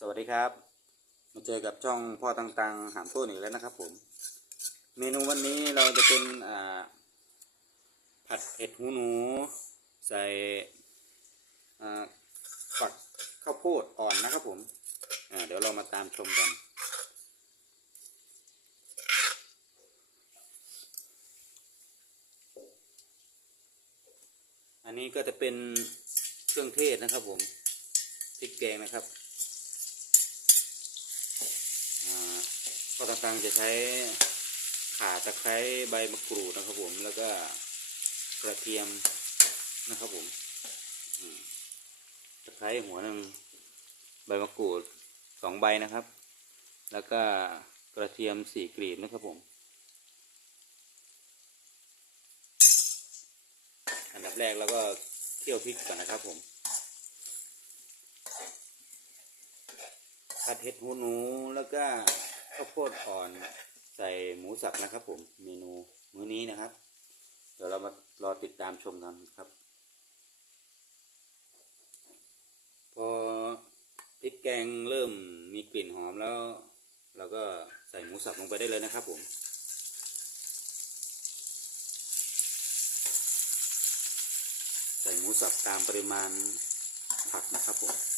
สวัสดีครับ มาเจอกับช่องพ่อต่างๆหามต้นอีกแล้วนะครับผม เมนูวันนี้เราจะเป็นผัดเผ็ดหูหนู ใส่ฝักข้าวโพดอ่อนนะครับผมเดี๋ยวเรามาตามชมกันอันนี้ก็จะเป็นเครื่องเทศนะครับผมพริกแกงนะครับ อ่า ก็ต่างๆจะใช้ข่าตะไคร้ใบมะกรูดนะครับผมแล้วก็กระเทียมนะครับผมตะไคร้หัวหนึ่งใบมะกรูดสองใบนะครับ แล้วก็กระเทียมสี่กลีบนะครับผมอันดับแรกเราก็เคี่ยวพริกก่อนนะครับผมผัดเห็ดหูหนูแล้วก็ ข้าวโพดอ่อนใส่หมูสับนะครับ ผมเมนูมื้อนี้นะครับ เดี๋ยวเรามารอติดตามชมกันครับ พอพริกแกงเริ่มมีกลิ่นหอมแล้ว เราก็ใส่หมูสับลงไปได้เลยนะครับ ผมใส่หมูสับตามปริมาณผักนะครับผม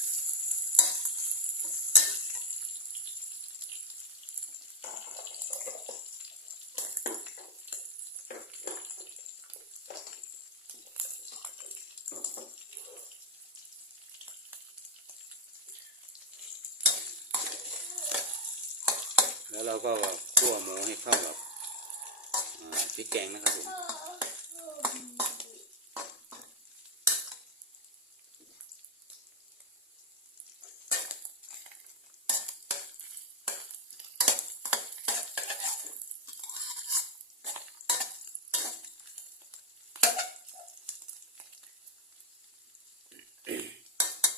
เราก็คั่วหมูให้เข้ากับอ่าพริกแกงนะครับผม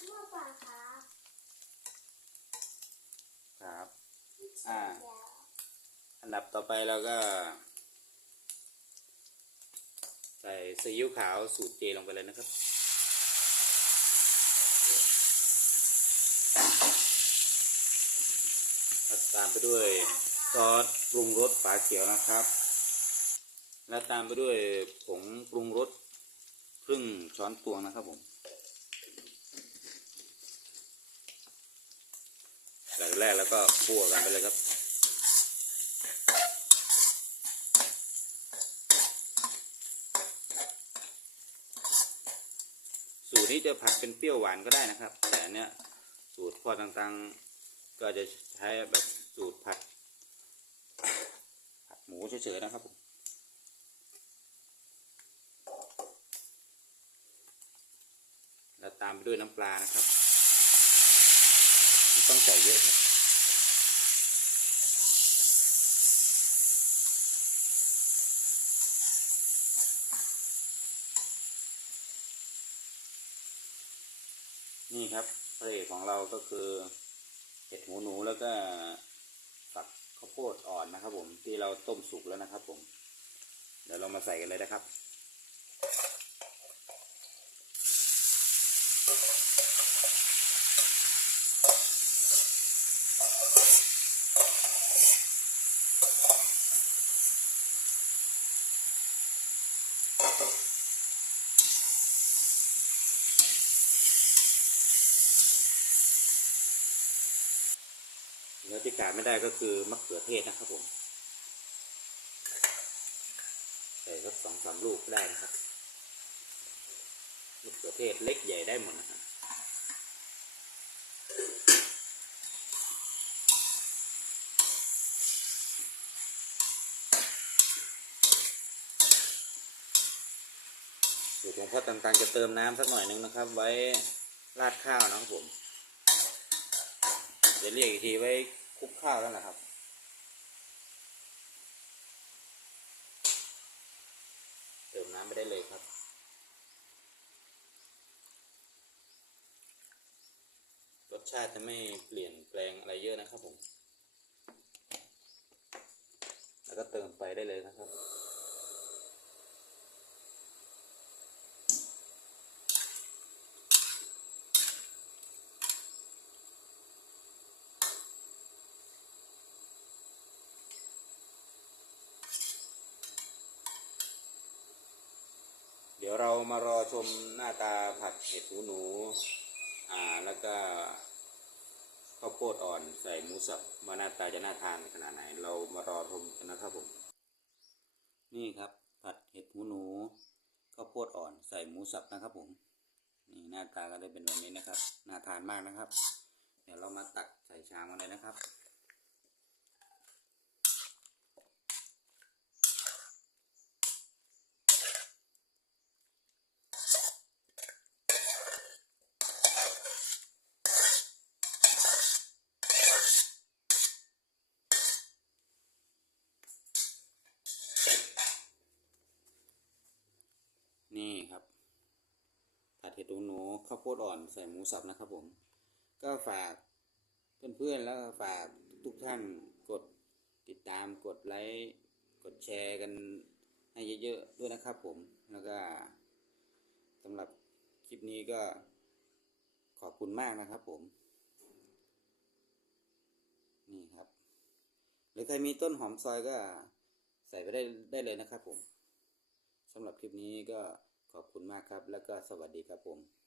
เมื่อป่าคะครับ อ่า อันดับต่อไปเราก็ ใส่ซีอิ๊วขาวสูตรเจลงไปเลยนะครับตามไปด้วยซอสปรุงรสฝาเขียวนะครับ แล้วตามไปด้วยผงปรุงรสครึ่งช้อนตวงนะครับผมจากแรกแล้วก็คั่วกันไปเลยครับ สูตร นี้จะผัดเป็นเปรี้ยวหวานก็ได้นะครับ แต่เนี้ยสูตรพ่อต่างๆ ก็จะใช้แบบสูตรผัด ผัดหมูเฉยๆนะครับผมแล้วตามไปด้วยน้ำปลานะครับ ต้องใส่เยอะครับ นี่ครับพระเอกของเราก็คือเห็ดหูหนูแล้วก็ฝักข้าวโพดอ่อนนะครับ ผมที่เราต้มสุกแล้วนะครับ ผม เดี๋ยวเรามาใส่กันเลยนะครับ เนื้อที่ขาดไม่ได้ก็คือมะเขือเทศนะครับผม ใส่สักสองสามลูกก็ได้นะครับมะเขือเทศเล็กใหญ่ได้หมดนะครับสูตรของพ่อต่างๆจะเติมน้ำสักหน่อยนึงนะครับ ไว้ราดข้าวนะครับผม จะเรียกอีกทีไว้ คลุกข้าวแล้วนะครับ เติมน้ำไม่ได้เลยครับรสชาติจะไม่เปลี่ยนแปลงอะไรเยอะนะครับผม แล้วก็เติมไปได้เลยนะครับ เดี๋ยวเรามารอชมหน้าตาผัดเห็ดหูหนู อ่า แล้วก็ข้าวโพดอ่อนใส่หมูสับว่าหน้าตาจะน่าทานขนาดไหน เรามารอชมกันนะครับผม นี่ครับ ผัดเห็ดหูหนูข้าวโพดอ่อนใส่หมูสับนะครับผม นี่หน้าตาก็ได้เป็นแบบนี้นะครับ น่าทานมากนะครับ เดี๋ยวเรามาตักใส่ชามกันเลยนะครับ นี่ครับผัดเห็ดหูหนูข้าวโพดอ่อนใส่หมูสับนะครับผม ก็ฝากเพื่อนๆแล้วก็ฝากทุกท่านกดติดตามกดไลค์กดแชร์กันให้เยอะๆด้วยนะครับผมแล้วก็สำหรับคลิปนี้ก็ขอบคุณมากนะครับผม นี่ครับ หรือใครมีต้นหอมซอยก็ใส่ไปได้ได้เลยนะครับผม สำหรับคลิปนี้ก็ขอบคุณมากครับ แล้วก็สวัสดีครับผม